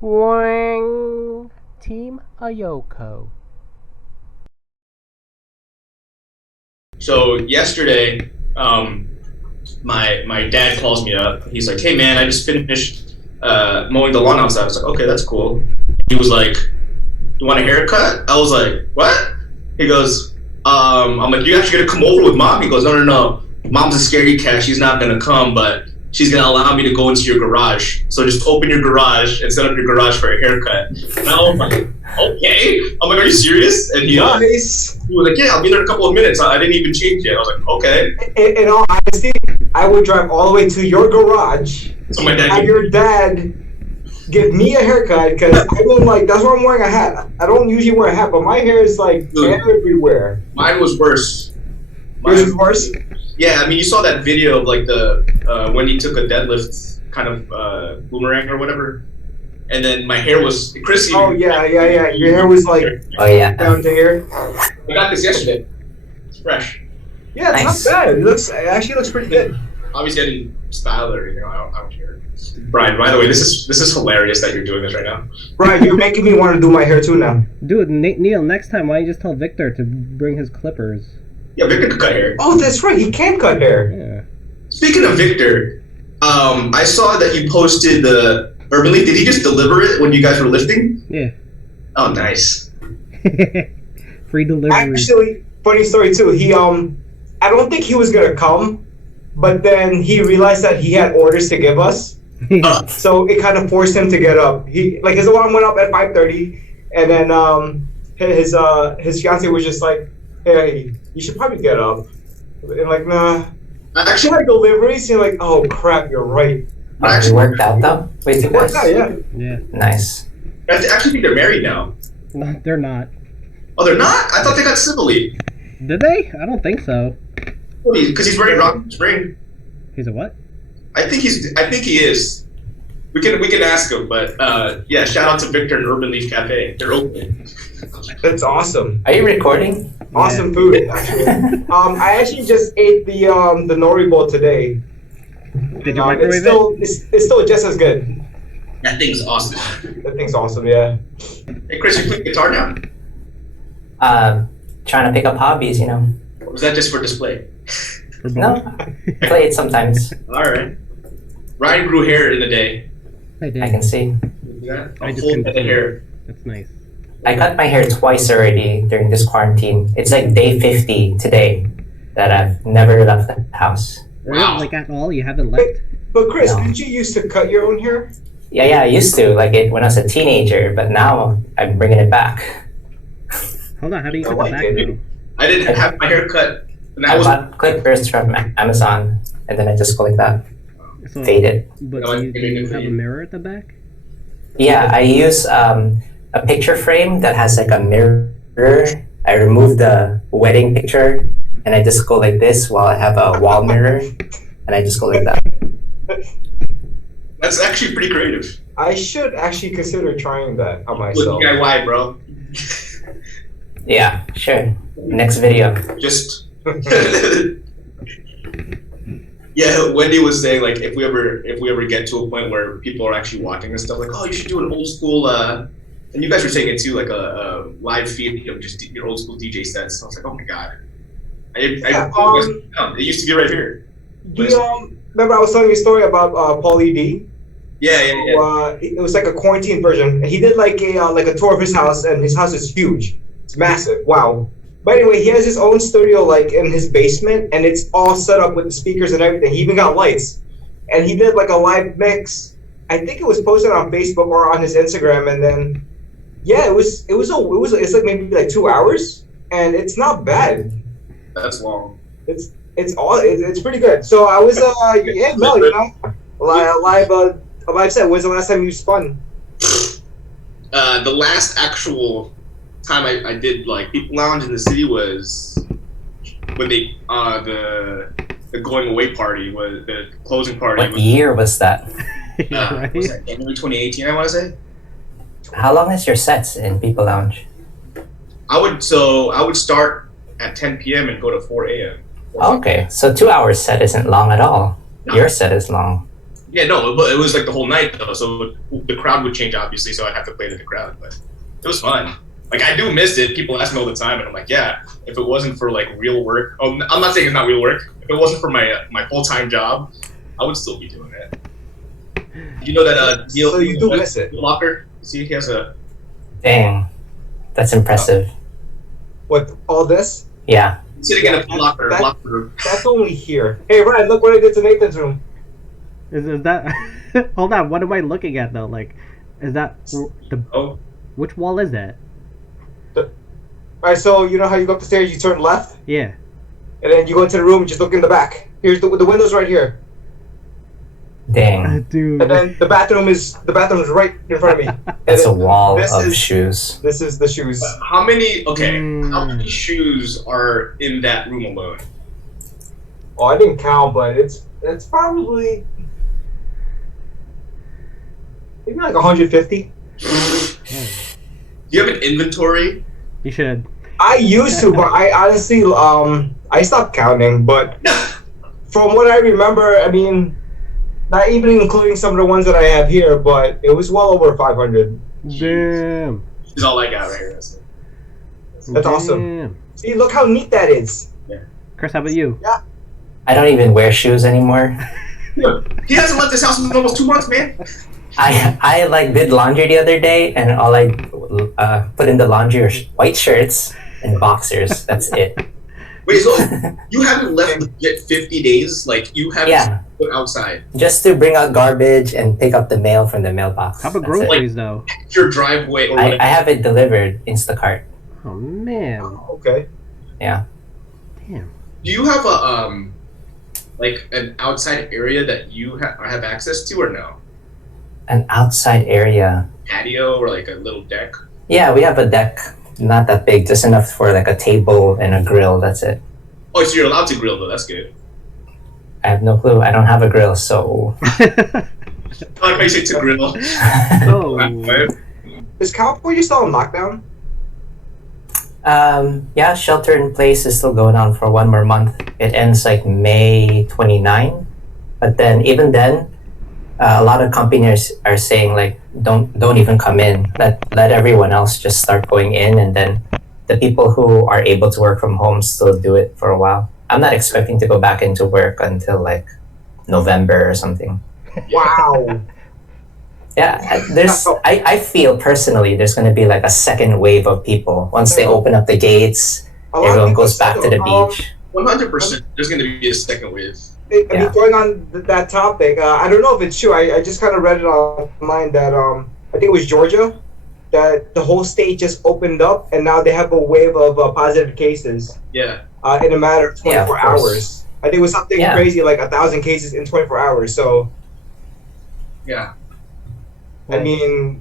Wang. Team Ayoko. So yesterday, my dad calls me up. He's like, "Hey man, I just finished mowing the lawn outside." I was like, "Okay, that's cool." He was like, "You want a haircut?" I was like, "What?" He goes, "I'm like, you actually gonna come over with mom?" He goes, "No, no, no. Mom's a scaredy cat. She's not gonna come, but she's gonna allow me to go into your garage. So just open your garage and set up your garage for a haircut." And I was like, "Okay." I'm like, "Are you serious?" And Nice. he was like, "Yeah, I'll be there in a couple of minutes. I didn't even change yet." I was like, "Okay." In all honesty, I would drive all the way to your garage So my dad have your dad give me a haircut because I mean, like, that's why I'm wearing a hat. I don't usually wear a hat, but my hair is like Dude. everywhere. Mine was worse. Yours is worse? Yeah, I mean, you saw that video of like the when he took a deadlift kind of boomerang or whatever, and then my hair was Chris. Oh yeah. Your hair was like Oh yeah. down to here. I got this yesterday. It's fresh. Yeah, it's Nice. not bad. It actually looks pretty good. Obviously, I didn't style it or anything. I don't care. Brian, by the way, this is hilarious that you're doing this right now. Brian, you're making me want to do my hair too now. Dude, Neil, next time, why don't you just tell Victor to bring his clippers? Yeah, Victor could cut hair. Oh, that's right. He can cut hair. Yeah. Speaking of Victor, I saw that you posted the Urban League. Did he just deliver it when you guys were lifting? Yeah. Oh, nice. Free delivery. Actually, funny story too. He I don't think he was gonna come, but then he realized that he had orders to give us, so it kind of forced him to get up. His alarm went up at 5:30, and then his fiance was just like, "Hey, you should probably get up." And like, nah. I Actually, had deliveries. You're like, "Oh crap, you're right." It worked out though. Wait, you guys. Yeah. Yeah. Nice. I actually think they're married now. No, they're not. Oh, they're not? I thought they got civilly. Did they? I don't think so. Because he's wearing rock spring. He's a what? I think he is. We can ask him, but yeah. Shout out to Victor and Urban Leaf Cafe. They're open. That's awesome. Are you recording? Awesome food. Actually. I actually just ate the nori bowl today. Did you microwave It's still just as good. That thing's awesome. That thing's awesome, yeah. Hey, Chris, you play guitar now? Trying to pick up hobbies, you know. Or was that just for display? it? No, I play it sometimes. All right. Ryan grew hair in a day. I did. I can see. Yeah, I a just full can head of see. hair. That's nice. I cut my hair twice already during this quarantine. It's like day 50 today that I've never left the house. Wow. Like at all? You haven't left? But Chris, No. didn't you used to cut your own hair? Yeah, I used to like it when I was a teenager, but now I'm bringing it back. Hold on, how do you I cut like the back it. though? I didn't have my hair cut. And I bought clippers from Amazon, and then I just go like that, So, fade it. But No, I do you, think do it you can have a fade. mirror at the back? Yeah, I use a picture frame that has like a mirror. I remove the wedding picture, and I just go like this while I have a wall mirror, and I just go like that. That's actually pretty creative. I should actually consider trying that on Look, myself. DIY, bro. Yeah, sure. Next video. Just. Yeah, Wendy was saying like if we ever get to a point where people are actually watching this stuff, like, oh, you should do an old school. And you guys were saying it too, like a live feed of just your old school DJ sets. I was like, oh my god. It used to be right here. Remember I was telling you a story about Paulie D? Yeah. It was like a quarantine version. He did like a tour of his house, and his house is huge. It's massive. Wow. But anyway, he has his own studio like in his basement, and it's all set up with the speakers and everything. He even got lights, and he did like a live mix. I think it was posted on Facebook or on his Instagram, and then yeah, it's like maybe like 2 hours, and it's not bad. That's long. It's pretty good. So I was yeah, Mel, you know, a live set. When's the last time you spun? The last actual time I did like people lounge in the city was when they the going away party was the closing party. What year was that? Right? Was that January 2018? I want to say. How long is your sets in People Lounge? I would start at 10 p.m. and go to 4 a.m. Okay, so 2 hours set isn't long at all. No. Your set is long. Yeah, no, but it was like the whole night though, so the crowd would change obviously, so I'd have to play to the crowd, but it was fun. Like I do miss it. People ask me all the time, and I'm like, yeah. If it wasn't for like real work, I'm not saying it's not real work. If it wasn't for my full time job, I would still be doing it. You know that Neil, So you do miss it. Neil Locker? See, he has a Dang, that's impressive. What, all this? Yeah. sitting in a locker That- room. That's only here. Hey, Ryan, look what I did to Nathan's room. Is that? Hold on. What am I looking at though? Like, is that the? Oh, Which wall is that? Alright, so you know how you go up the stairs, you turn left, Yeah. and then you go into the room and just look in the back. Here's the window's right here. Dang, Dude. And then the bathroom is right in front of me. that's a And then wall this of is- shoes. This is the shoes. how many? Okay, how Mm. many shoes are in that room alone? Oh, I didn't count, but it's probably maybe like 150. Do you have an inventory? You should. I used to, but I honestly I stopped counting. But from what I remember, I mean, not even including some of the ones that I have here, but it was well over 500. Damn. Is all I got right here. That's it. That's awesome. Damn. See, look how neat that is. Chris, how about you? I don't even wear shoes anymore. He hasn't left this house in almost 2 months, man. I like did laundry the other day, and all I put in the laundry are white shirts and boxers. That's it. Wait, so you haven't left legit 50 days? Like you haven't Yeah. put outside Just to bring out garbage and pick up the mail from the mailbox. How about That's it. groceries though? your driveway or I whatever? have it delivered Instacart. Oh man. Okay. Yeah. Damn. Do you have a like an outside area that you have access to, or no? An outside area. Patio or like a little deck? Yeah, we have a deck. Not that big, just enough for like a table and a grill. That's it. Oh, so you're allowed to grill though. That's good. I have no clue. I don't have a grill, so. I like how you say to grill. Oh. Is California still on lockdown? Yeah, shelter in place is still going on for one more month. It ends like May 29. But then, even then, a lot of companies are saying like, don't even come in. Let everyone else just start going in, and then the people who are able to work from home still do it for a while. I'm not expecting to go back into work until like November or something. Wow. Yeah, I feel personally there's going to be like a second wave of people once they open up the gates. A lot of Everyone people goes back to said, the beach. 100%. There's going to be a second wave. I mean, Yeah. going on that topic, I don't know if it's true. I just kind of read it online that I think it was Georgia, that the whole state just opened up and now they have a wave of positive cases Yeah. in a matter of 24 Yeah, of course. hours. I think it was something Yeah. crazy like 1,000 cases in 24 hours. So Yeah. I mean,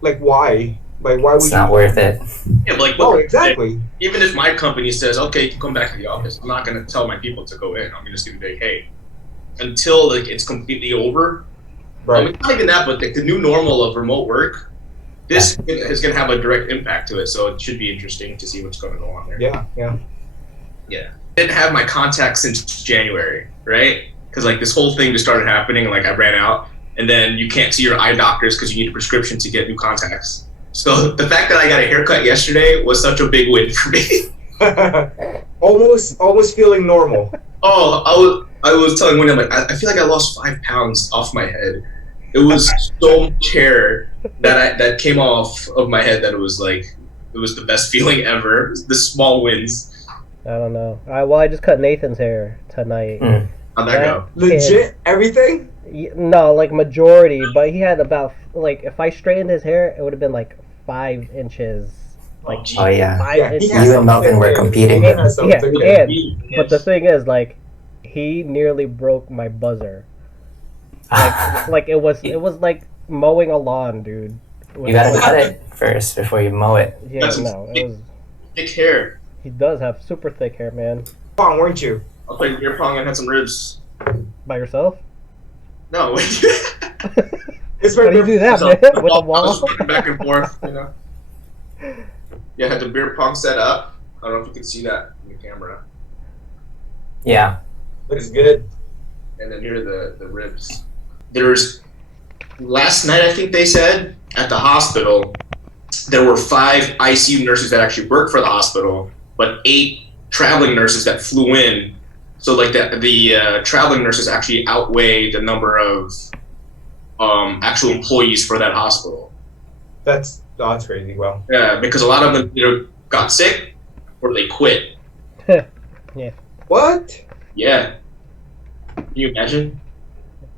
like why? Like why would It's you? not worth it. Yeah, but like, Oh, look, exactly. even if my company says, okay, you can come back to the office, I'm not going to tell my people to go in. I'm just going to be like, hey, until like it's completely over. I Right. mean, not even that, but like the new normal of remote work, this is going to have a direct impact to it. So it should be interesting to see what's going to go on there. Yeah. Yeah. Yeah. I didn't have my contacts since January, right? Because like this whole thing just started happening, and like I ran out, and then you can't see your eye doctors because you need a prescription to get new contacts. So the fact that I got a haircut yesterday was such a big win for me. almost feeling normal. Oh, I was telling Wendy, I'm like, I feel like I lost 5 pounds off my head. It was so much hair that came off of my head that it was the best feeling ever. The small wins. I don't know. Well, I just cut Nathan's hair tonight. Mm. How'd that go? Legit everything. No, like majority, but he had about like if I straightened his hair, it would have been like 5 inches. Like Oh yeah. 5 Yeah, he inches. has You and Melvin were something. competing. He has something. Yeah, and but the thing is, like, he nearly broke my buzzer. Like it was like mowing a lawn, dude. It was You gotta like- cut it first before you mow it. Yeah, That's no, it was. Thick hair. He does have super thick hair, man. Pong, weren't you? I played beer pong and had some ribs. By yourself? No. It's How do you do that, So, man? With a I was wall? working back and forth, you know. Yeah, I had the beer pong set up. I don't know if you can see that in the camera. Yeah. Looks good. And then here are the ribs. there's last night I think they said at the hospital there were 5 ICU nurses that actually worked for the hospital, but 8 traveling nurses that flew in. So like the traveling nurses actually outweigh the number of actual employees for that hospital. That's crazy. Wow. Yeah, because a lot of them got sick or they quit. Yeah. What? Yeah. Can you imagine?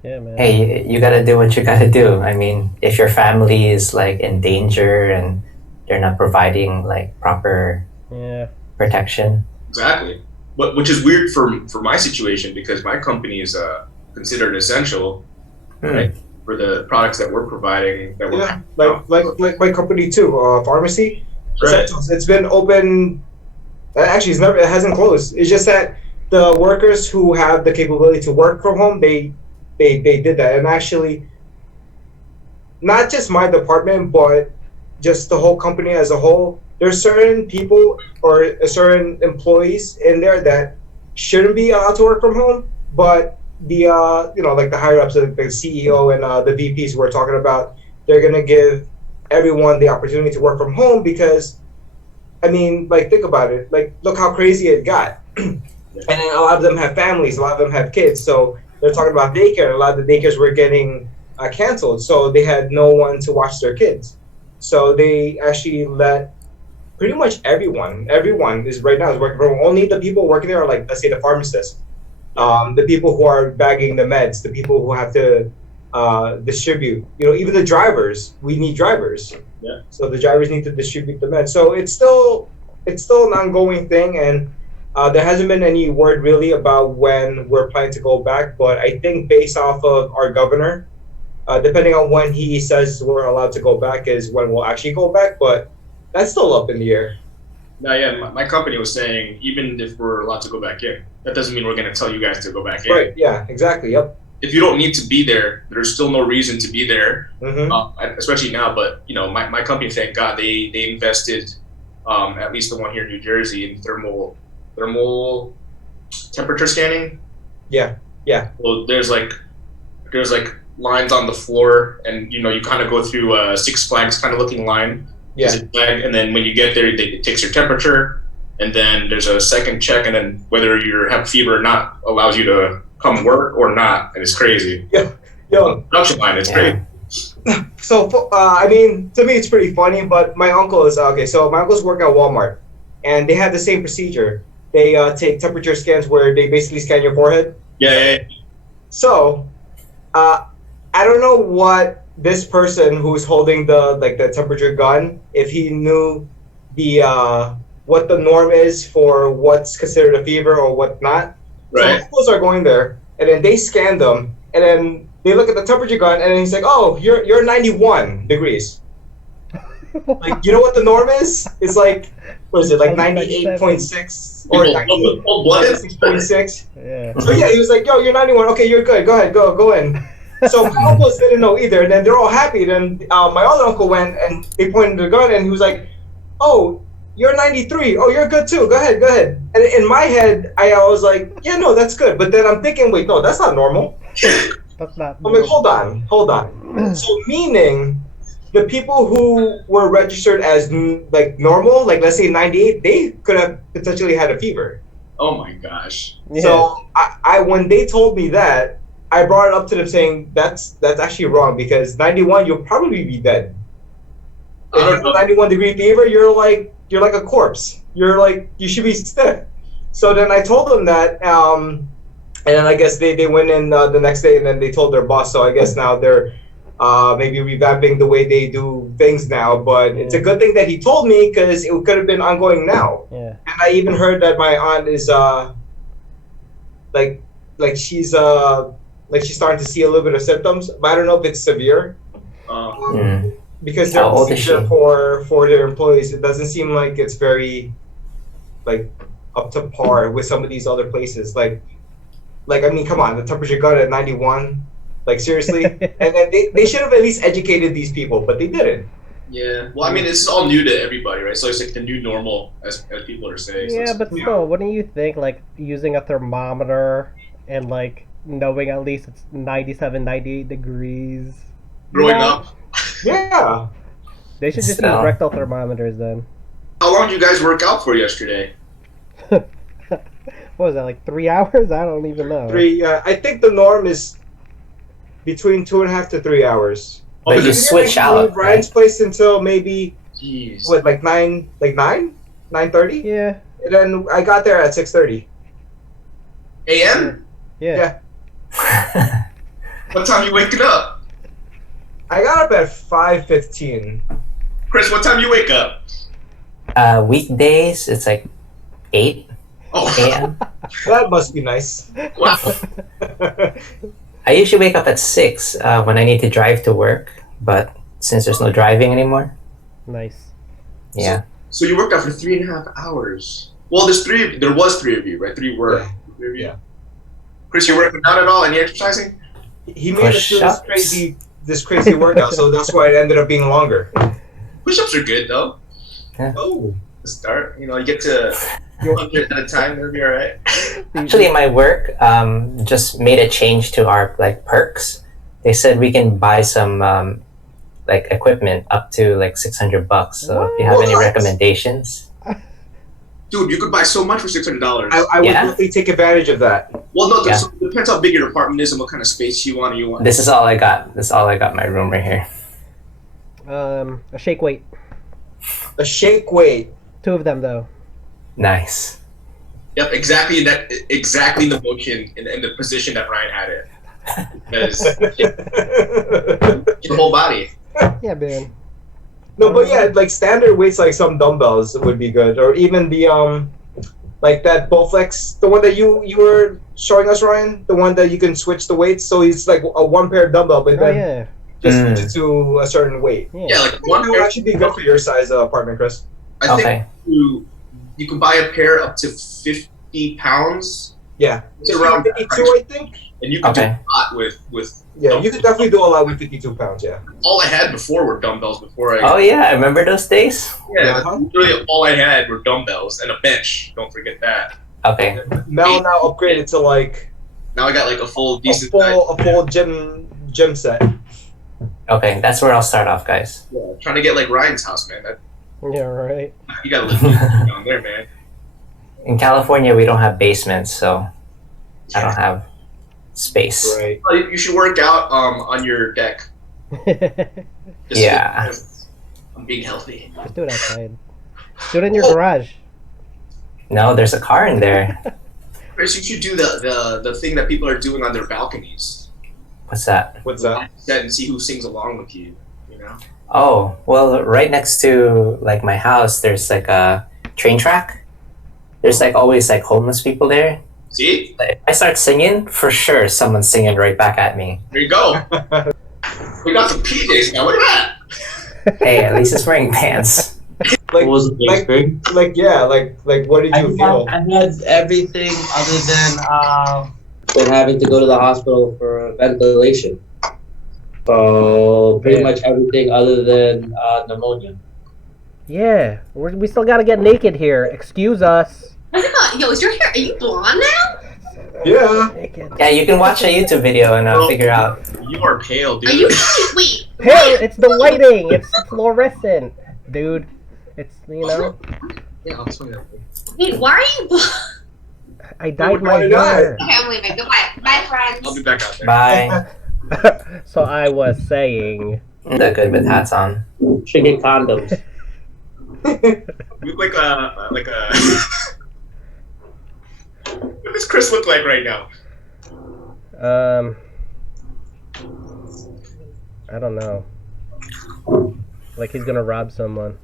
Yeah, man. Hey, you gotta do what you gotta do. I mean, if your family is like in danger and they're not providing like proper Yeah. protection. Exactly. But which is weird for my situation because my company is considered essential, right? For the products that we're providing. That Yeah, like my company too, pharmacy. Right. It's been open. Actually, it hasn't closed. It's just that the workers who have the capability to work from home, they did that, and actually, not just my department, but just the whole company as a whole. There's certain people or certain employees in there that shouldn't be allowed to work from home, but the like the higher ups, like the CEO and the VPs we're talking about, they're gonna give everyone the opportunity to work from home because, I mean, like think about it, like look how crazy it got, and then a lot of them have families, a lot of them have kids, so they're talking about daycare. A lot of the daycares were getting canceled, so they had no one to watch their kids, so they actually let pretty much everyone is right now is working from home. Only the people working there are like, let's say, the pharmacists, the people who are bagging the meds, the people who have to distribute. Even the drivers. We need drivers. Yeah. So the drivers need to distribute the meds. So it's still an ongoing thing, and there hasn't been any word really about when we're planning to go back. But I think based off of our governor, depending on when he says we're allowed to go back, is when we'll actually go back. But that's still up in the air. No, yeah, my company was saying even if we're allowed to go back in, that doesn't mean we're going to tell you guys to go back in. Right. Yeah. Exactly. Yep. If you don't need to be there, there's still no reason to be there, Mm-hmm. especially now. But my company, thank God, they invested, at least the one here in New Jersey, in thermal temperature scanning. Yeah. Yeah. Well, there's like lines on the floor, and you kind of go through a Six Flags kind of looking line. Yeah. And then when you get there, it takes your temperature, and then there's a second check, and then whether you have fever or not allows you to come work or not, and it's crazy. Yeah. Yo. Production line, it's crazy. So I mean, to me, it's pretty funny. But my uncle is okay. So my uncle's work at Walmart, and they have the same procedure. They take temperature scans where they basically scan your forehead. Yeah. So, I don't know what this person who's holding the temperature gun, if he knew the what the norm is for what's considered a fever or what not. Right. So uncles are going there, and then they scan them, and then they look at the temperature gun, and then he's like, "Oh, you're 91 degrees." Like, you know what the norm is? It's like, what is it, like 98.6 or 96.6? Yeah. So yeah, he was like, "Yo, you're 91. Okay, you're good. Go ahead, go in." So my uncles didn't know either. And then they're all happy. Then my other uncle went and they pointed the gun, and he was like, "Oh, you're 93. Oh, you're good too. Go ahead. And in my head, I was like, "Yeah, no, that's good." But then I'm thinking, wait, no, that's not normal. That's not. I'm like, hold on. So meaning, the people who were registered as like normal, like let's say 98, they could have potentially had a fever. Oh my gosh. Yeah. So I when they told me that, I brought it up to them saying that's actually wrong because 91, you'll probably be dead. I don't know. 91-degree fever, you're like a corpse. You should be stiff. So then I told them that, and then I guess they went in the next day, and then they told their boss. So I guess now they're maybe revamping the way they do things now. But it's a good thing that he told me because it could have been ongoing now. Yeah. And I even heard that my aunt is she's starting to see a little bit of symptoms, but I don't know if it's severe. Because they're How old is she? for their employees, it doesn't seem like it's very like up to par with some of these other places. Like I mean, come on, the temperature gun at 91, like seriously. And then they should have at least educated these people, but they didn't. Yeah. Well, I mean, it's all new to everybody, right? So it's like the new normal, as people are saying. So Yeah, but still, wouldn't you think like using a thermometer and like knowing at least it's 97, 98 degrees. Growing Yeah. up, Yeah. They should just So- use rectal thermometers then. how long did you guys work out for yesterday? What was that, like 3 hours? I don't even know. I think the norm is between 2.5 to 3 hours. But you because- switch out, Leave Ryan's right? place until maybe Jeez. what, like 9:30, Yeah, and then I got there at 6:30. AM? yeah. Yeah. What time you waking up? I got up at 5:15. Chris, what time you wake up? Weekdays, it's like 8 Oh, a.m. That must be nice. wow. I usually wake up at 6 when I need to drive to work, but since there's no driving anymore, Nice. yeah. So you worked out for 3.5 hours. Well, there was three of you, right? Three were. Yeah. Three of you. Yeah. Chris, you working out at all? Any exercising? He made us do Push-ups. this crazy workout, so that's why it ended up being longer. Push-ups are good though. Oh. To start, you get to 200 at a time. It'll be all right. Actually, my work just made a change to our like perks. They said we can buy some like equipment up to like $600. So if you have any What? recommendations, Dude, you could buy so much for $600. I would Yeah. definitely take advantage of that. Well, no, Yeah. so it depends how big your apartment is and what kind of space you want. this is all I got. This is all I got. In my room right here. A shake weight. A shake weight. 2 of them though. Nice. Yep, exactly the motion and the position that Ryan had it. Because your whole body. Yeah, man. No, but yeah, like standard weights, like some dumbbells would be good, or even the like that Bowflex, the one that you were showing us, Ryan, the one that you can switch the weights, so it's like a one pair dumbbell, but Oh then yeah. just switch it to a certain weight. Yeah, like one That would actually be good for your size apartment, Chris. I think Okay. you can buy a pair up to 50 pounds. Yeah, It's around that 52, price. I think. And you can do Okay. a lot with. Yeah, you could definitely do a lot with 52 pounds. Yeah. All I had before were dumbbells. Before I. Oh yeah, I remember those days. Yeah, Uh-huh. literally all I had were dumbbells and a bench. Don't forget that. Okay. Mel now upgraded to like Now I got like a full a decent. full gym set. Okay, that's where I'll start off, guys. Yeah, trying to get like Ryan's house, man. Yeah, right. You gotta live down there, man. In California, we don't have basements, so I don't have space. Right. Oh, you should work out on your deck. Just Yeah. I'm being healthy. Just do it outside. Do it in your garage. No, there's a car in there. Chris, you should do the thing that people are doing on their balconies. What's that? What's that? Set and see who sings along with you. You know. Oh, well, right next to like my house, there's like a train track. There's like always like homeless people there. See, Like, if I start singing, for sure, someone's singing right back at me. there you go. We got some PJs now. Look at that. Hey, at least it's wearing pants. Like, What was the like, experience? like what did you feel? I had everything other than having to go to the hospital for ventilation. So pretty much everything other than pneumonia. Yeah, we still gotta get naked here. Excuse us. Yo, is your hair? Are you blonde now? Yeah. Naked. Yeah, you can watch a YouTube video and figure out. You are pale, dude. Are you? Wait. Hey, it's the lighting. It's fluorescent, dude. It's Yeah, I'll swing that. Wait. Why are you? I dyed my Why not? hair. Okay, I'm leaving. Goodbye. Bye, friends. I'll be back out there. Bye. So I was saying. They're good with hats on. Should get condoms. You look like a. What does Chris look like right now? I don't know. Like he's gonna rob someone.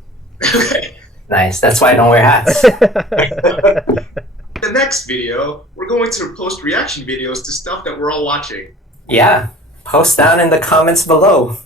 Okay. Nice. That's why I don't wear hats. The next video, we're going to post reaction videos to stuff that we're all watching. Yeah. Post down in the comments below.